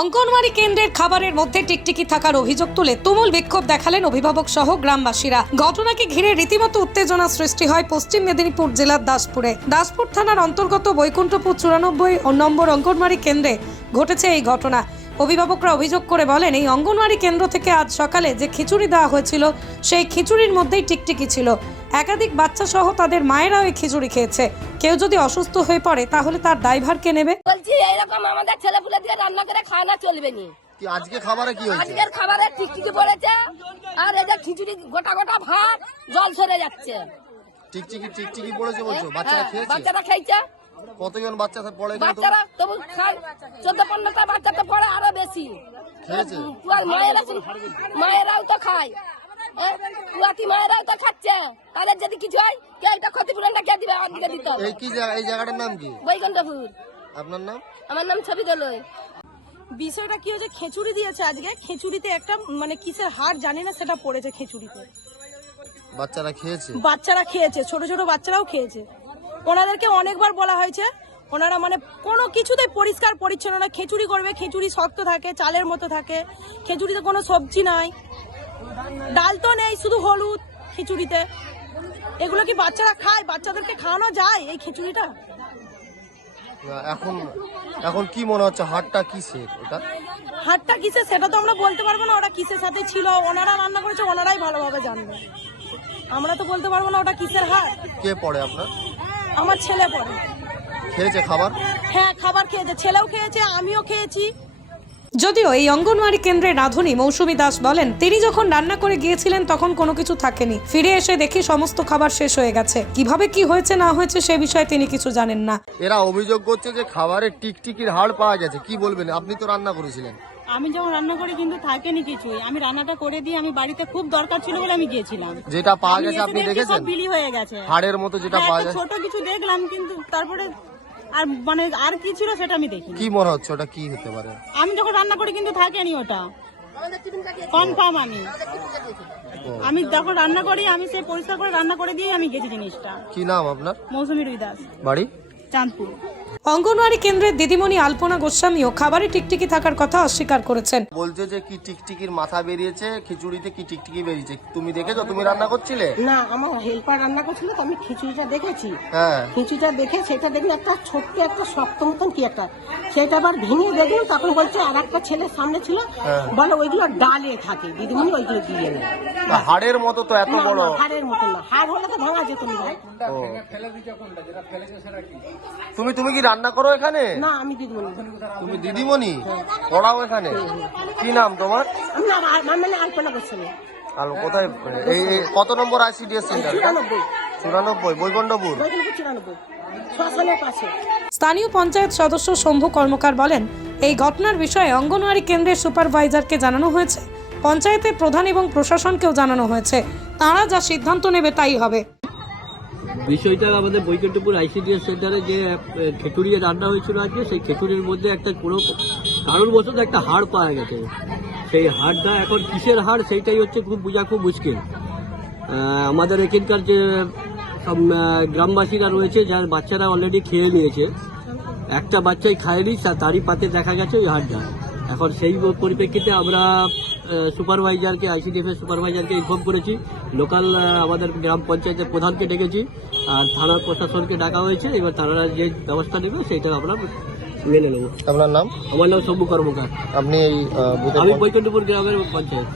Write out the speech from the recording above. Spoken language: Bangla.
অঙ্গনওয়াড়ি কেন্দ্রের খাবারের মধ্যে টিকটিকি থাকার অভিযোগ তুলে তুমুল বিক্ষোভ দেখালেন অভিভাবক সহ গ্রামবাসীরা। ঘটনাকে ঘিরে রীতিমতো উত্তেজনা সৃষ্টি হয় পশ্চিম মেদিনীপুর জেলার দাসপুরে। দাসপুর থানার অন্তর্গত বৈকুণ্ঠপুর চুরানব্বই নম্বর অঙ্গনওয়াড়ি কেন্দ্রে ঘটেছে এই ঘটনা। অভিভাবকরা অভিযোগ করে বলেন এই অঙ্গনওয়াড়ি কেন্দ্র থেকে আজ সকালে যে খিচুড়ি দেওয়া হয়েছিল সেই খিচুড়ির মধ্যেই টিকটিকি ছিল। একাধিক বাচ্চা সহ তাদের মায়েরাও এই খিচুড়ি খেয়েছে। কেউ যদি অসুস্থ হয়ে পড়ে তাহলে তার দায়ভার কে নেবে? বলছি এইরকম আমাদের ছেলে পুলে দিয়ে রান্না করে খাওয়ানো চলবে নি। কি আজকে খাবারে কি হয়েছে? আজকের খাবারে টিকটিকি পড়েছে আর এই যে খিচুড়ি গোটা গোটা ভাত জল সরে যাচ্ছে। টিকটিকি টিকটিকি পড়েছে বলছো? বাচ্চারা হ্যাঁ, খেয়েছে? বাচ্চারা খেয়েছে। কতজন বাচ্চা পড়ে বাচ্চারা তবু চোদ্দ পনেরোটা বাচ্চা তো পড়ে আরও বেশি। মায়েরা মায়েরাও তো খায়। মায়েরাও তো খাচ্ছে। তাদের যদি কিছু হয় কে একটা ক্ষতিপূরণটা কে দিবে? আমার দিতে হবে। এই কি এই জায়গাটার নাম কি? বৈকুণ্ঠপুর। আপনার নাম? আমার নাম ছবি দলই। বিষয়টা কি হচ্ছে খিচুড়ি দিয়েছে আজকে। খিচুড়িতে একটা মানে কিসের হাড় জানি না সেটা পড়েছে খিচুড়িতে। বাচ্চারা খেয়েছে? বাচ্চারা খেয়েছে ছোট ছোট বাচ্চারাও খেয়েছে। ওনাদেরকে অনেকবার বলা হয়েছে ওনারা মানে কোনো কিছুতেই পরিষ্কার পরিচ্ছন্ন না খিচুড়ি করবে খিচুড়ি শক্ত থাকে চালের মতো থাকে। খিচুড়িতে কোনো সবজি নাই। ডাল তো নেই শুধু হলুদ খিচুড়িতে। এগুলো কি বাচ্চারা খায়? বাচ্চাদেরকে খাওয়ানো যায় এই খিচুড়িটা? এখন এখন কি মনে হচ্ছে হাটটা কিসের এটা হাটটা কিসে সেটা তো আমরা বলতে পারব না ওটা কিসের সাথে ছিল ওনারা রান্না করেছে ওনারাই ভালোভাবে জানবে। আমরা তো বলতে পারব না ওটা কিসের হাট। কে পড়ে আপনার? আমার ছেলে পড়ে খেয়েছে খাবার? হ্যাঁ খাবার খেয়েছে ছেলেও খেয়েছে আমিও খেয়েছি। যদিও এই অঙ্গনওয়াড়ি কেন্দ্রে রাঁধুনি মৌসুমী দাস বলেন তিনি যখন রান্না করে গিয়েছিলেন তখন কোনো কিছু থাকেনি। ফিরে এসে দেখি সমস্ত খাবার শেষ হয়ে গেছে। কীভাবে কি হয়েছে না হয়েছে সে বিষয়ে তিনি কিছু জানেন না। এরা অভিযোগ করছে যে খাবারে টিকটিকির হাড় পাওয়া গেছে। কি বলবেন? আপনি তো রান্না করেছিলেন। আমি যখন রান্না করি কিন্তু থাকেনি কিছুই। আমি রান্নাটা করে দিয়ে আমি বাড়িতে খুব দরকার ছিল বলে আমি গিয়েছিলাম। যেটা পাওয়া গেছে আপনি দেখেছেন? বিলি হয়ে গেছে। হাড়ের মতো যেটা হ্যাঁ, পাওয়া যায়। ছোট কিছু দেখলাম কিন্তু তারপরে আর মানে আর কি ছিল সেটা আমি দেখি কি মনে হচ্ছে ওটা কি হতে পারে? আমি যখন রান্না করি কিন্তু থাকেনি ওটা। কনফার্ম আমি। আমি যখন রান্না করি আমি সেই পরিষ্কার করে রান্না করে দিয়ে আমি গেছি জিনিসটা। কি নাম আপনার? মৌসুমী রুই দাস বাড়ি? চাঁদপুর। অঙ্গনওয়াড়ি কেন্দ্রের দিদিমণি আলপনা গোস্বামীও খাবারে টিকটিকি থাকার কথা অস্বীকার করেছেন। বলছে যে কি টিকটিকির মাথা বেরিয়েছে খিচুড়িতে কি টিকটিকি বেরিয়েছে? তুমি দেখেছ? তুমি রান্না করছিলে? না আমার হেল্পার রান্না করছিল তো আমি খিচুড়িটা দেখেছি। হ্যাঁ। খিচুড়িটা দেখে সেটা দেখি একটা ছোট্ট একটা শক্ত মতন কি একটা সেটা আবার ভেঙে দেখলাম তখন বলছে আর একটা ছেলের সামনে ছিল। বলে ওইগুলো ডালে থাকে দিদিমণি ওইগুলো দিয়ে নেয়। হাড়ের মতো তো এত বড়। হাড়ের মতো না। হাড় হলে তো ভাঙা যেত না ভাই। তুমি তুমি কি রান্না করো এখানে? না আমি দিদিমণি। তুমি দিদিমণি? পড়াও এখানে? কি নাম তোমার? মানে আলপনা আর কোথায়? এই কত নম্বর আইসিডিএস সেন্টার? চুরানব্বই। চুরানব্বই বৈকণ্ঠপুর। স্থানীয় পঞ্চায়েত সদস্য শম্ভু কর্মকার বলেন এই ঘটনার বিষয়ে অঙ্গনওয়াড়ি কেন্দ্রের সুপারভাইজারকে জানানো হয়েছে। পঞ্চায়েতের প্রধান এবং প্রশাসনকেও জানানো হয়েছে। তারা যা সিদ্ধান্ত নেবে তাই হবে। বিষয়টা আমাদের বৈকুণ্ঠপুর আইসিডিএস সেন্টারে যে খিচুড়ি রান্না হয়েছিল আজকে, সেই খিচুড়ির মধ্যে একটা কোনো কারণবশত একটা হাড় পাওয়া গেছে। সেই হাড়টা এখন কিসের হাড়, সেইটাই হচ্ছে খুব বোঝা খুব মুশকিল। আমাদের এখানকার যে, সব গ্রামবাসীরা রয়েছে, যার বাচ্চারা অলরেডি খেয়ে নিয়েছে। একটা বাচ্চাই খায়নি তারই পাতে দেখা গেছে ওই হাড়টা। এখন সেই পরিপ্রেক্ষিতে আমরা সুপারভাইজারকে আইসিডিএফের সুপারভাইজারকে ইনফর্ম করেছি। লোকাল আমাদের গ্রাম পঞ্চায়েতের প্রধানকে ডেকেছি আর থানার প্রশাসনকে ডাকা হয়েছে। এবার থানারা যে ব্যবস্থা নেবে সেটা আমরা মেনে নেব। আপনার নাম? আমার নাম শম্ভু কর্মকার। আপনি এই আমি বৈকুণ্ঠপুর গ্রামের পঞ্চায়েত।